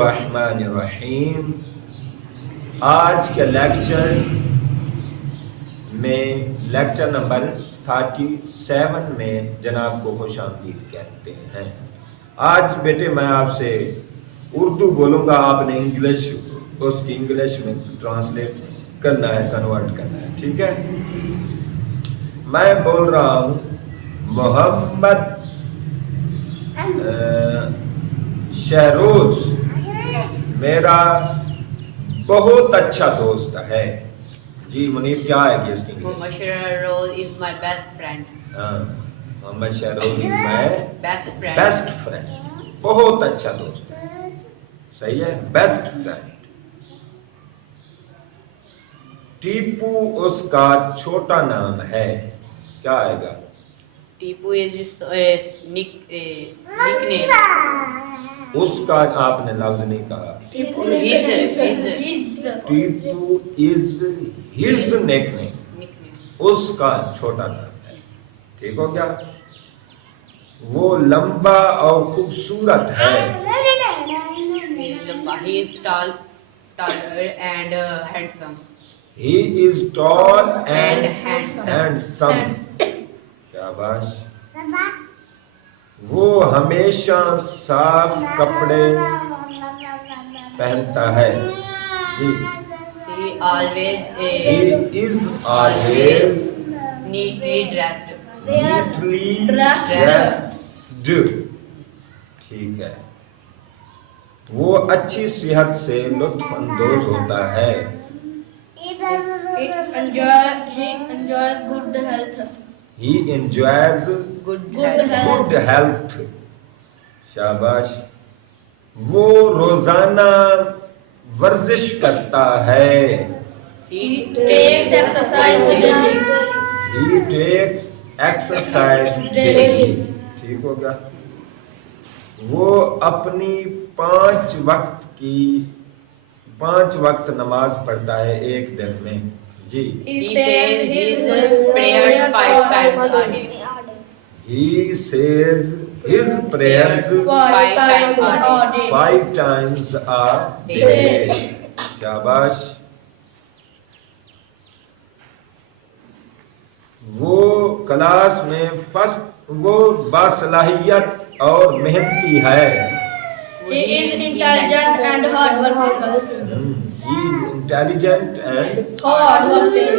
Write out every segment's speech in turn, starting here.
रहमान। आज के लेक्चर में लेक्चर नंबर 37 में जनाब को खुश आमदीद कहते हैं। आज बेटे मैं आपसे उर्दू बोलूँगा, आपने इंग्लिश उसकी इंग्लिश में ट्रांसलेट करना है, कन्वर्ट करना है, ठीक है। मैं बोल रहा हूँ मोहम्मद शहरोज मेरा बहुत अच्छा दोस्त है। जी मुनीब क्या है कि इसकी Mohammad Shahroz is my best friend. Mohammad Shahroz is my best friend, बहुत अच्छा दोस्त है। सही है, बेस्ट फ्रेंड। टीपू उसका छोटा नाम है। क्या आएगा? Tipu is nickname. उसका आपने लफ्ज नहीं कहा। टीपू इज हिज निकनेम, उसका छोटा नाम है। ठीक हो गया? वो लंबा और खूबसूरत है। He is taller and handsome. He is tall and handsome. शाबाश। वो हमेशा साफ कपड़े पहनता है। जी। He is always neatly dressed. ठीक है। वो अच्छी सेहत से लुत्फ अंदोज होता है। He enjoys good health. शाबाश। वो रोजाना वर्जिश करता है। He takes exercise daily. ठीक हो गया? वो अपनी 5 वक्त नमाज पढ़ता है एक दिन में। जी। He says his prayers 5 times a day. He says his prayers 5 times a day. शाबाश। वो क्लास में वो बासलाहियत और मेहनती है। He is intelligent and hardworking. He is intelligent and hardworking.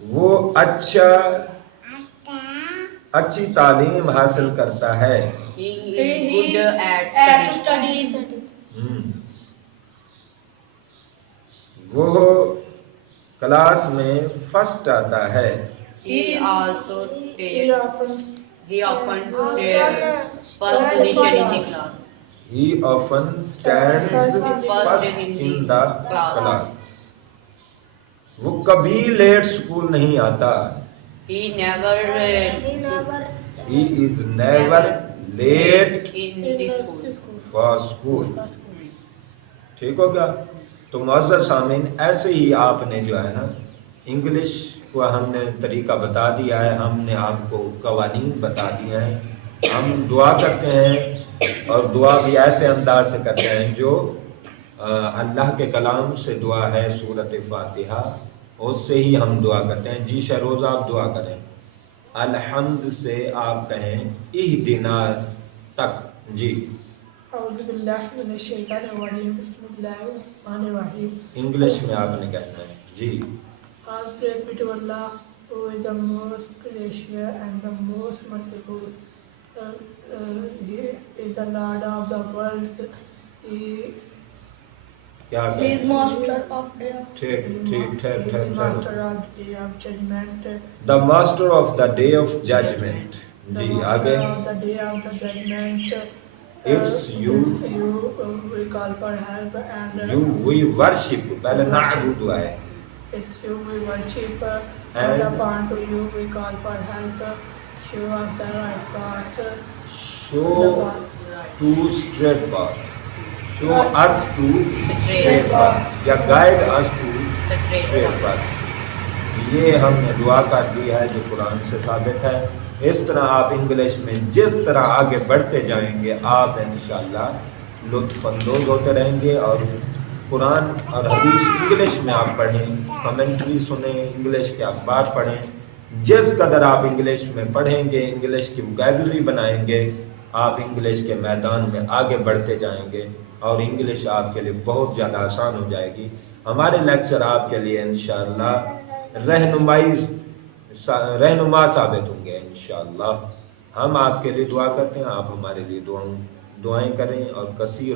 वो अच्छी तालीम हासिल करता है। He is good at studies. वो क्लास में फर्स्ट आता है। He often takes first position in the class. He often stands first in the class. वो कभी लेट स्कूल नहीं आता। He is never late in the school. for school. ठीक हो गया? तो मुअज़्ज़ज़ सामीन, ऐसे ही आपने जो है ना इंग्लिश को हमने तरीका बता दिया है, हमने आपको कवानीन बता दिए हैं। हम दुआ करते हैं और दुआ भी ऐसे अंदाज से करते हैं जो अल्लाह के कलाम से दुआ है, सूरत फातिहा, उससे ही हम दुआ करते हैं। जी शहरोज़ आप दुआ करें। अलहम्द से आप कहें इहदिना तक। जी। इंग्लिश में आपने कहना है। जी। All praise be to Allah, who is the most gracious and the most merciful. He is the Lord of the worlds. He is master of the day of judgment. The master of the day of judgment. जी आगे। Of the day of the judgment. It's you. We call for help and you we worship. पहले नाअबुदु है। It's you we worship, and upon to you we call for help. Show us the right path. Show to straight path. Show us to straight path. या guide us to straight path. ये हमने दुआ कर दी है जो कुरान से साबित है। इस तरह आप इंग्लिश में जिस तरह आगे बढ़ते जाएंगे आप इंशाअल्लाह लुत्फ़अंदोज़ होते रहेंगे। और कुरान और हदीस इंग्लिश में आप पढ़ें, कमेंट्री सुने, इंग्लिश के अखबार पढ़ें। जिस कदर आप इंग्लिश में पढ़ेंगे, इंग्लिश की वोकैबुलरी बनाएंगे, आप इंग्लिश के मैदान में आगे बढ़ते जाएंगे और इंग्लिश आपके लिए बहुत ज़्यादा आसान हो जाएगी। हमारे लेक्चर आपके लिए इंशाअल्लाह रहनुमा साबित होंगे इंशाअल्लाह। हम आपके लिए दुआ करते हैं, आप हमारे लिए दुआएं करें और कसीर